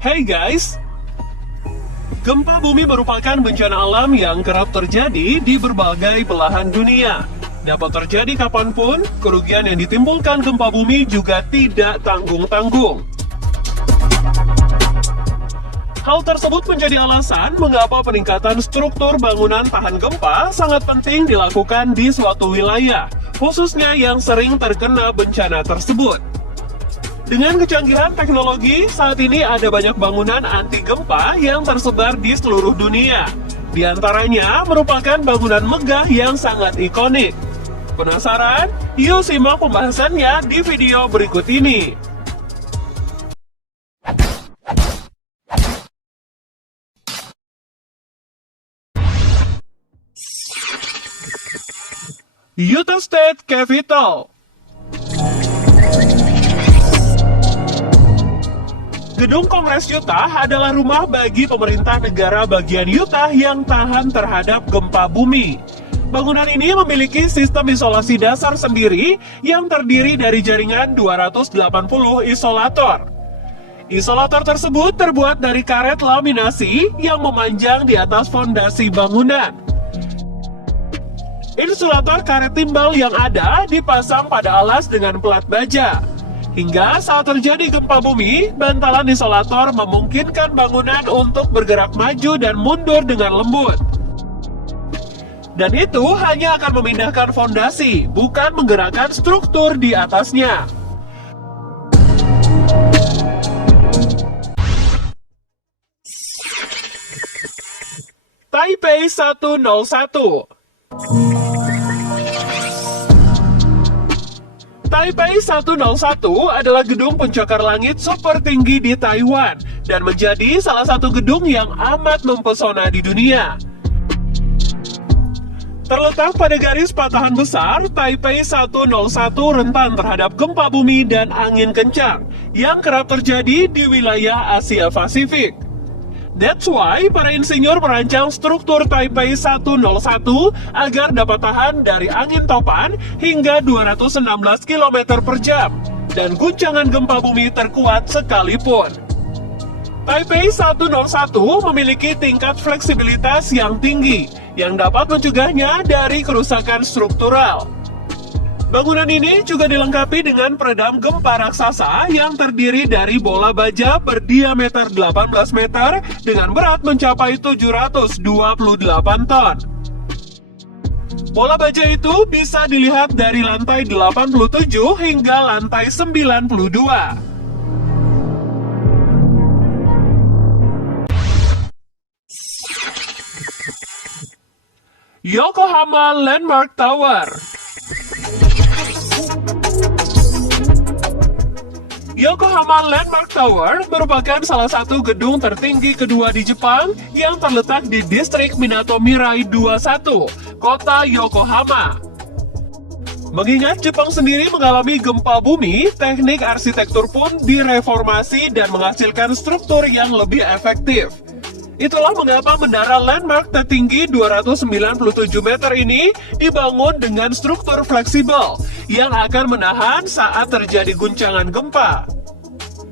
Hey guys, gempa bumi merupakan bencana alam yang kerap terjadi di berbagai belahan dunia. Dapat terjadi kapanpun, kerugian yang ditimbulkan gempa bumi juga tidak tanggung-tanggung. Hal tersebut menjadi alasan mengapa peningkatan struktur bangunan tahan gempa sangat penting dilakukan di suatu wilayah, khususnya yang sering terkena bencana tersebut. Dengan kecanggihan teknologi, saat ini ada banyak bangunan anti gempa yang tersebar di seluruh dunia. Di antaranya merupakan bangunan megah yang sangat ikonik. Penasaran? Yuk simak pembahasannya di video berikut ini. Utah State Capitol. Gedung Kongres Utah adalah rumah bagi pemerintah negara bagian Utah yang tahan terhadap gempa bumi. Bangunan ini memiliki sistem isolasi dasar sendiri yang terdiri dari jaringan 280 isolator. Isolator tersebut terbuat dari karet laminasi yang memanjang di atas fondasi bangunan. Insulator karet timbal yang ada dipasang pada alas dengan pelat baja. Hingga saat terjadi gempa bumi, bantalan isolator memungkinkan bangunan untuk bergerak maju dan mundur dengan lembut. Dan itu hanya akan memindahkan fondasi, bukan menggerakkan struktur di atasnya. Taipei 101. Taipei 101 adalah gedung pencakar langit super tinggi di Taiwan dan menjadi salah satu gedung yang amat mempesona di dunia. Terletak pada garis patahan besar, Taipei 101 rentan terhadap gempa bumi dan angin kencang yang kerap terjadi di wilayah Asia Pasifik. That's why para insinyur merancang struktur Taipei 101 agar dapat tahan dari angin topan hingga 216 km per jam dan guncangan gempa bumi terkuat sekalipun. Taipei 101 memiliki tingkat fleksibilitas yang tinggi yang dapat mencegahnya dari kerusakan struktural. Bangunan ini juga dilengkapi dengan peredam gempa raksasa yang terdiri dari bola baja berdiameter 18 meter dengan berat mencapai 728 ton. Bola baja itu bisa dilihat dari lantai 87 hingga lantai 92. Yokohama Landmark Tower. Yokohama Landmark Tower merupakan salah satu gedung tertinggi kedua di Jepang yang terletak di distrik Minato Mirai 21, kota Yokohama. Mengingat Jepang sendiri mengalami gempa bumi, teknik arsitektur pun direformasi dan menghasilkan struktur yang lebih efektif. Itulah mengapa menara landmark tertinggi 297 meter ini dibangun dengan struktur fleksibel yang akan menahan saat terjadi guncangan gempa.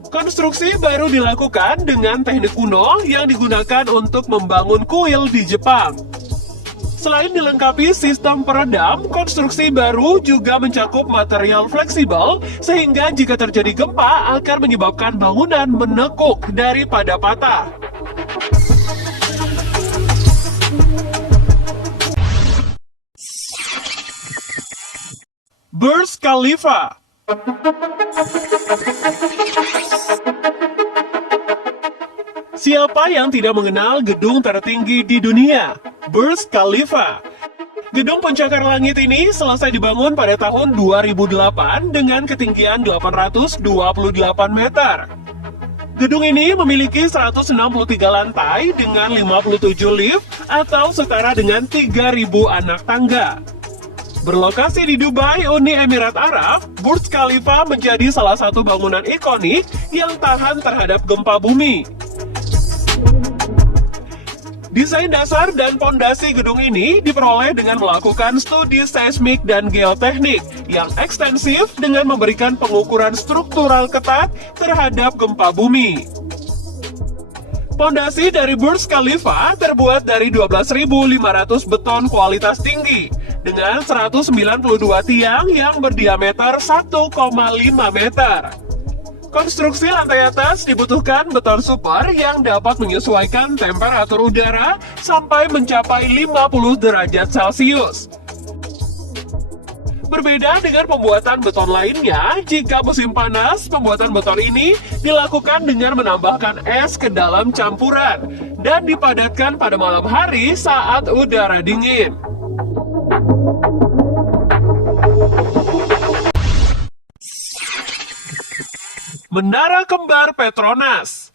Konstruksi baru dilakukan dengan teknik kuno yang digunakan untuk membangun kuil di Jepang. Selain dilengkapi sistem peredam, konstruksi baru juga mencakup material fleksibel sehingga jika terjadi gempa akan menyebabkan bangunan menekuk daripada patah. Burj Khalifa. Siapa yang tidak mengenal gedung tertinggi di dunia, Burj Khalifa? Gedung pencakar langit ini selesai dibangun pada tahun 2008 dengan ketinggian 828 meter. Gedung ini memiliki 163 lantai dengan 57 lift atau setara dengan 3.000 anak tangga. Berlokasi di Dubai, Uni Emirat Arab, Burj Khalifa menjadi salah satu bangunan ikonik yang tahan terhadap gempa bumi. Desain dasar dan pondasi gedung ini diperoleh dengan melakukan studi seismik dan geoteknik yang ekstensif dengan memberikan pengukuran struktural ketat terhadap gempa bumi. Pondasi dari Burj Khalifa terbuat dari 12.500 beton kualitas tinggi dengan 192 tiang yang berdiameter 1,5 meter. Konstruksi lantai atas dibutuhkan beton super yang dapat menyesuaikan temperatur udara sampai mencapai 50 derajat Celcius. Berbeda dengan pembuatan beton lainnya, jika musim panas, pembuatan beton ini dilakukan dengan menambahkan es ke dalam campuran dan dipadatkan pada malam hari saat udara dingin. Menara Kembar Petronas.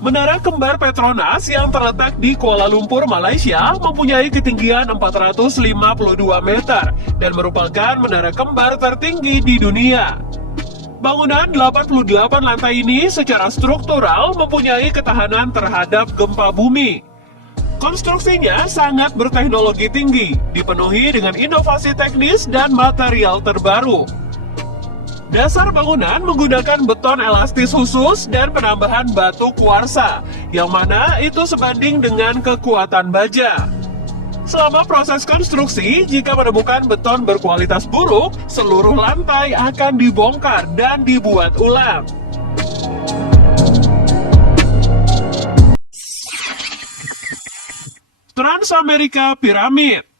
Menara Kembar Petronas yang terletak di Kuala Lumpur, Malaysia mempunyai ketinggian 452 meter dan merupakan menara kembar tertinggi di dunia. Bangunan 88 lantai ini secara struktural mempunyai ketahanan terhadap gempa bumi. Konstruksinya sangat berteknologi tinggi, dipenuhi dengan inovasi teknis dan material terbaru. Dasar bangunan menggunakan beton elastis khusus dan penambahan batu kuarsa, yang mana itu sebanding dengan kekuatan baja. Selama proses konstruksi, jika menemukan beton berkualitas buruk, seluruh lantai akan dibongkar dan dibuat ulang. Transamerica Pyramid.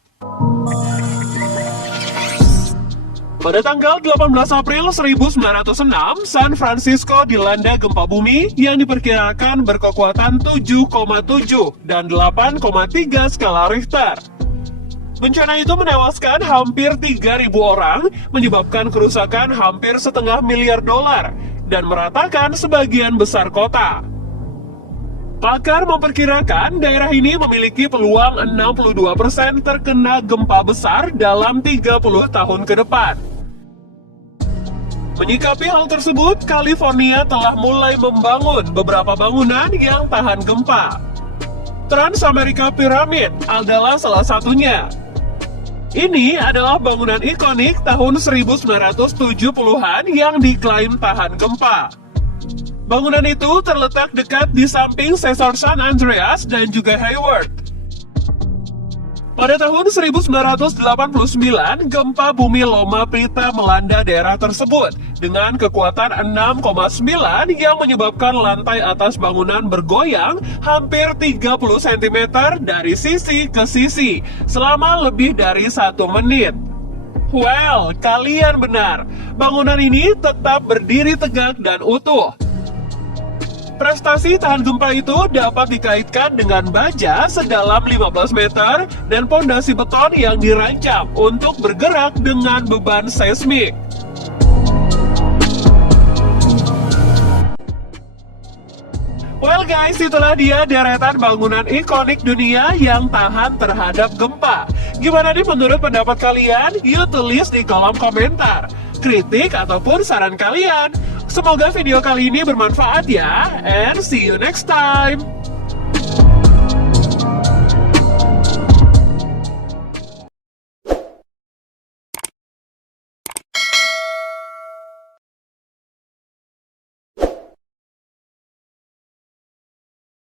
Pada tanggal 18 April 1906, San Francisco dilanda gempa bumi yang diperkirakan berkekuatan 7,7 dan 8,3 skala Richter. Bencana itu menewaskan hampir 3.000 orang, menyebabkan kerusakan hampir $500 miliar, dan meratakan sebagian besar kota. Pakar memperkirakan daerah ini memiliki peluang 62% terkena gempa besar dalam 30 tahun ke depan. Menyikapi hal tersebut, California telah mulai membangun beberapa bangunan yang tahan gempa. Transamerica Pyramid adalah salah satunya. Ini adalah bangunan ikonik tahun 1970-an yang diklaim tahan gempa. Bangunan itu terletak dekat di samping Cesar San Andreas dan juga Hayward. Pada tahun 1989, gempa bumi Loma Prieta melanda daerah tersebut dengan kekuatan 6,9 yang menyebabkan lantai atas bangunan bergoyang hampir 30 cm dari sisi ke sisi selama lebih dari 1 menit. Well, kalian benar, bangunan ini tetap berdiri tegak dan utuh. Prestasi tahan gempa itu dapat dikaitkan dengan baja sedalam 15 meter dan pondasi beton yang dirancang untuk bergerak dengan beban seismik. Well guys, itulah dia deretan bangunan ikonik dunia yang tahan terhadap gempa. Gimana nih menurut pendapat kalian? Yuk tulis di kolom komentar kritik ataupun saran kalian. Semoga video kali ini bermanfaat ya, and see you next time.